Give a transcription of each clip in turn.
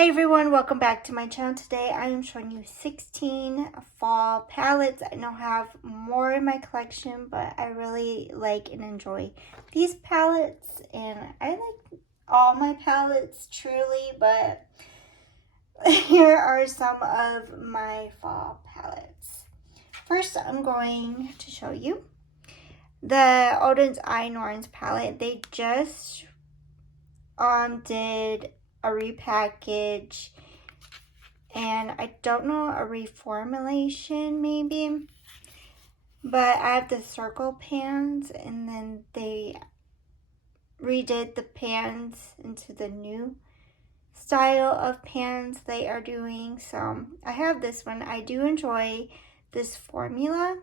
Hi everyone, welcome back to my channel. Today I am showing you 16 fall palettes. I now have more in my collection, but I really like and enjoy these palettes, and I like all my palettes truly, but here are some of my fall palettes. First, I'm going to show you the Oden's Eye Norns palette. They just did a repackage, and I don't know, a reformulation maybe, but I have the circle pans, and then they redid the pans into the new style of pans they are doing. So I have this one. I do enjoy this formula,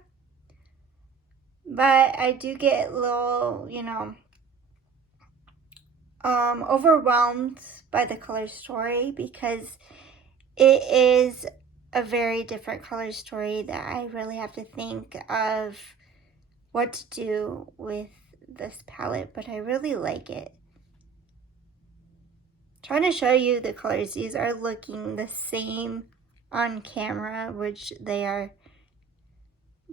but I do get a little, overwhelmed by the color story, because it is a very different color story that I really have to think of what to do with this palette, but I really like it. Trying to show you the colors. These are looking the same on camera, which they are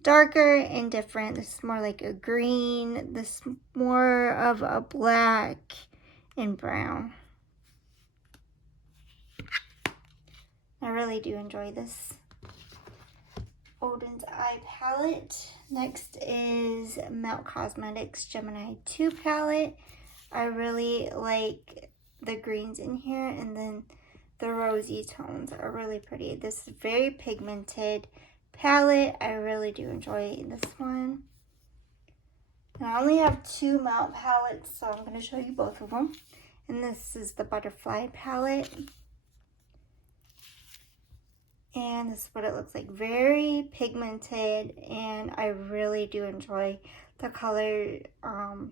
darker and different. This is more like a green. This is more of a black and brown. I really do enjoy this Oden's Eye palette. Next is Melt Cosmetics Gemini 2 palette. I really like the greens in here, and then the rosy tones are really pretty. This is very pigmented palette. I really do enjoy this one. And I only have 2 Melt palettes, so I'm going to show you both of them. And this is the Butterfly palette. And this is what it looks like. Very pigmented, and I really do enjoy the color, the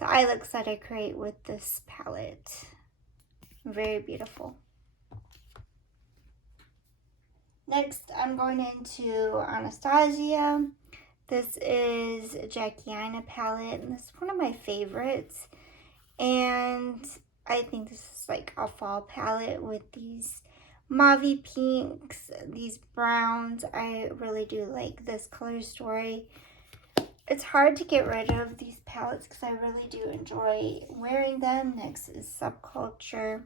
eye looks that I create with this palette. Very beautiful. Next, I'm going into Anastasia. This is Jackie Aina palette, and this is one of my favorites. And I think this is like a fall palette with these mauve pinks, these browns. I really do like this color story. It's hard to get rid of these palettes because I really do enjoy wearing them. Next is Subculture,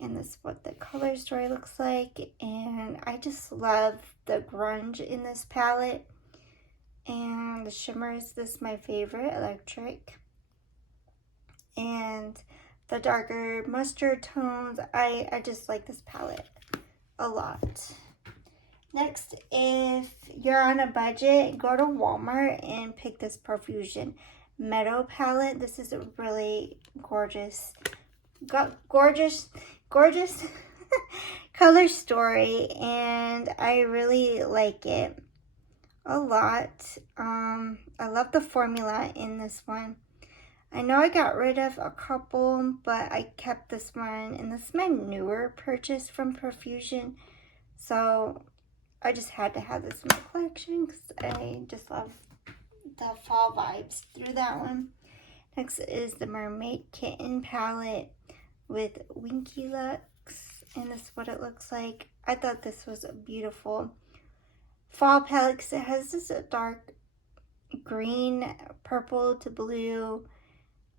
and this is what the color story looks like. And I just love the grunge in this palette, and the shimmers. This is my favorite, Electric, and the darker mustard tones. I just like this palette a lot. Next, if you're on a budget, go to Walmart and pick this Profusion Meadow palette. This is a really gorgeous color story, and I really like it a lot. I love the formula in this one. I know I got rid of a couple, but I kept this one, and this is my newer purchase from Profusion, so I just had to have this in my collection because I just love the fall vibes through that one. Next is the Mermaid Kitten palette with Winky Lux, and this is what it looks like. I thought this was a beautiful fall palette because it has this dark green, purple to blue,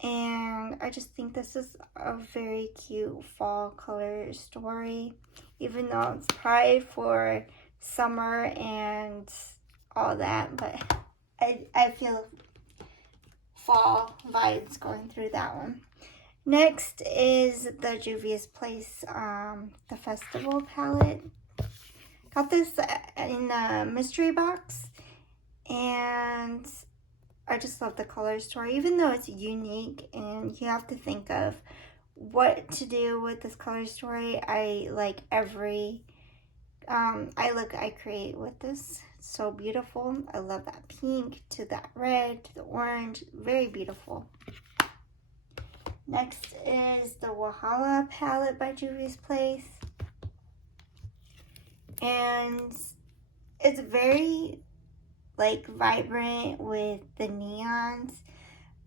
and I just think this is a very cute fall color story, even though it's probably for summer and all that, but I feel fall vibes going through that one. Next is the Juvia's Place, the Festival palette. Got this in the mystery box, and I just love the color story, even though it's unique and you have to think of what to do with this color story. I like every eye look I create with this. It's so beautiful. I love that pink to that red to the orange. Very beautiful. Next is the Wahala palette by Juvia's Place, and it's very like vibrant with the neons,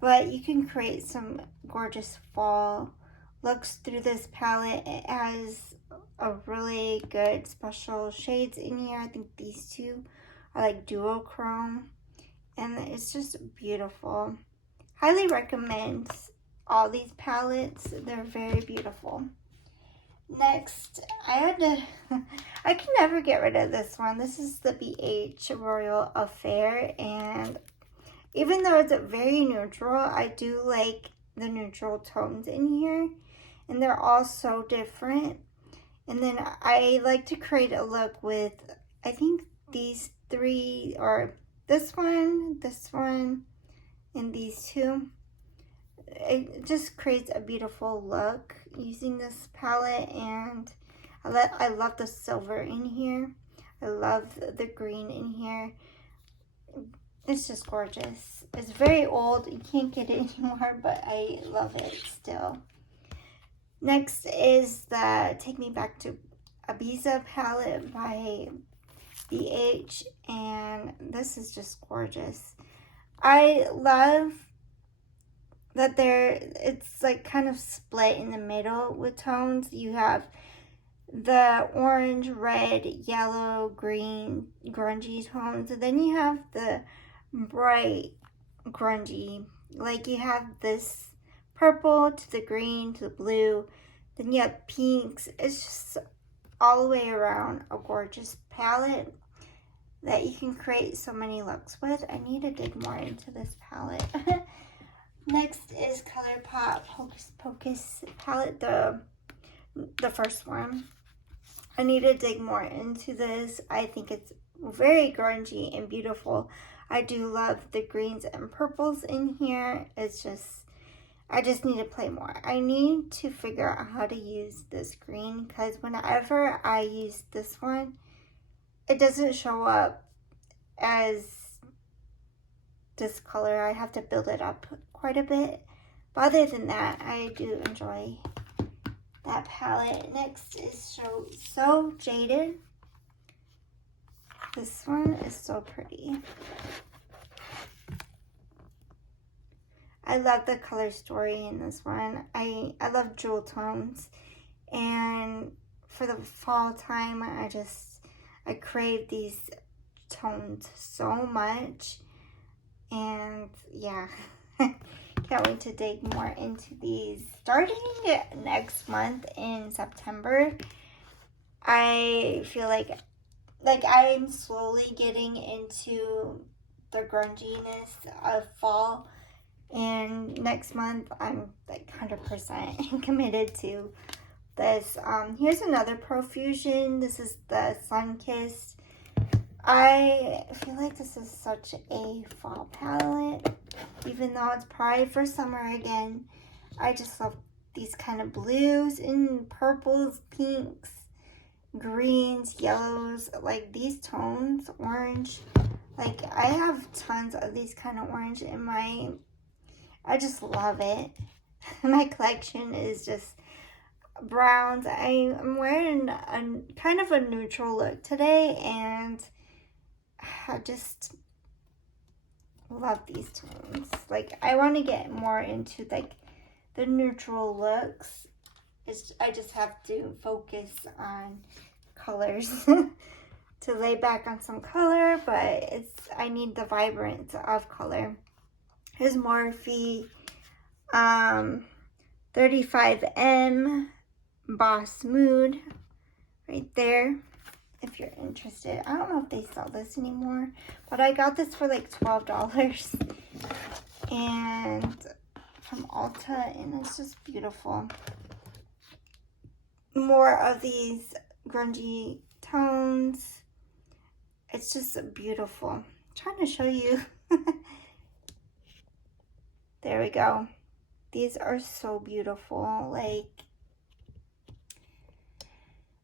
but you can create some gorgeous fall looks through this palette. It has a really good special shades in here. I think these two are like duochrome, and it's just beautiful. Highly recommend all these palettes. They're very beautiful. Next, I can never get rid of this one. This is the BH Royal Affair, and even though it's very neutral, I do like the neutral tones in here, and they're all so different. And then I like to create a look with, I think these three, or this one, and these two. It just creates a beautiful look using this palette, and I love the silver in here. I love the green in here. It's just gorgeous. It's very old. You can't get it anymore, but I love it still. Next is the Take Me Back to Ibiza palette by BH, and this is just gorgeous. I love that it's like kind of split in the middle with tones. You have the orange, red, yellow, green, grungy tones, and then you have the bright grungy, like you have this purple to the green to the blue, then you have pinks. It's just all the way around a gorgeous palette that you can create so many looks with. I need to dig more into this palette. Next is ColourPop Hocus Pocus palette, the first one. I need to dig more into this. I think it's very grungy and beautiful. I do love the greens and purples in here. It's just, I just need to play more. I need to figure out how to use this green, because whenever I use this one, it doesn't show up as this color. I have to build it up quite a bit. But other than that, I do enjoy that palette. Next is So Jaded. This one is so pretty. I love the color story in this one. I love jewel tones, and for the fall time, I crave these tones so much. And yeah, can't wait to dig more into these. Starting next month in September, I feel like I'm slowly getting into the grunginess of fall. And next month, I'm like 100% committed to this. Here's another Profusion. This is the Sunkissed. I feel like this is such a fall palette, even though it's probably for summer again. I just love these kind of blues and purples, pinks, greens, yellows, like these tones, orange. Like I have tons of these kind of orange in I just love it. My collection is just browns. I'm wearing a kind of a neutral look today, and I just love these tones. Like I want to get more into like the neutral looks. I just have to focus on colors to lay back on some color, but I need the vibrance of color. Here's Morphe 35M Boss Mood right there, if you're interested. I don't know if they sell this anymore, but I got this for like $12 and from Ulta, and it's just beautiful. More of these grungy tones. It's just beautiful. I'm trying to show you. There we go. These are so beautiful. Like,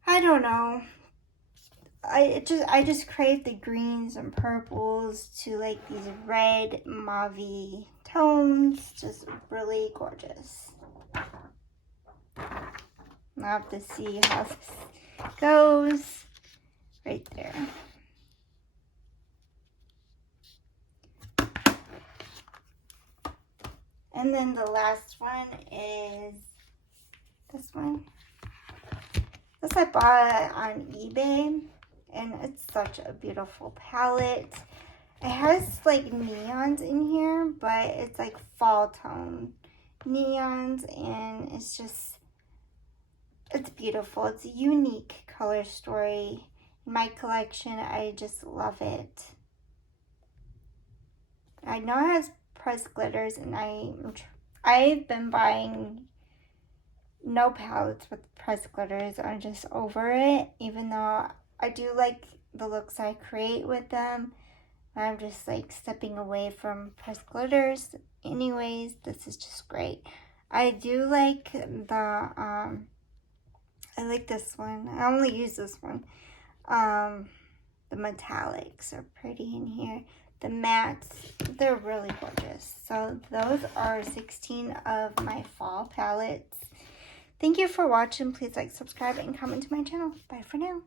I don't know. I just crave the greens and purples to like these red mauve tones. Just really gorgeous. I'll have to see how this goes. Right there. And then the last one is This one. This I bought on eBay, and it's such a beautiful palette. It has like neons in here, but it's like fall tone neons, and it's beautiful. It's a unique color story in my collection. I just love it. I know it has pressed glitters, and I've been buying no palettes with pressed glitters. I'm just over it, even though I do like the looks I create with them. I'm just like stepping away from pressed glitters. Anyways, this is just great. I do like I like this one. I only use this one. The metallics are pretty in here. The mattes, they're really gorgeous. So those are 16 of my fall palettes. Thank you for watching. Please like, subscribe, and comment to my channel. Bye for now.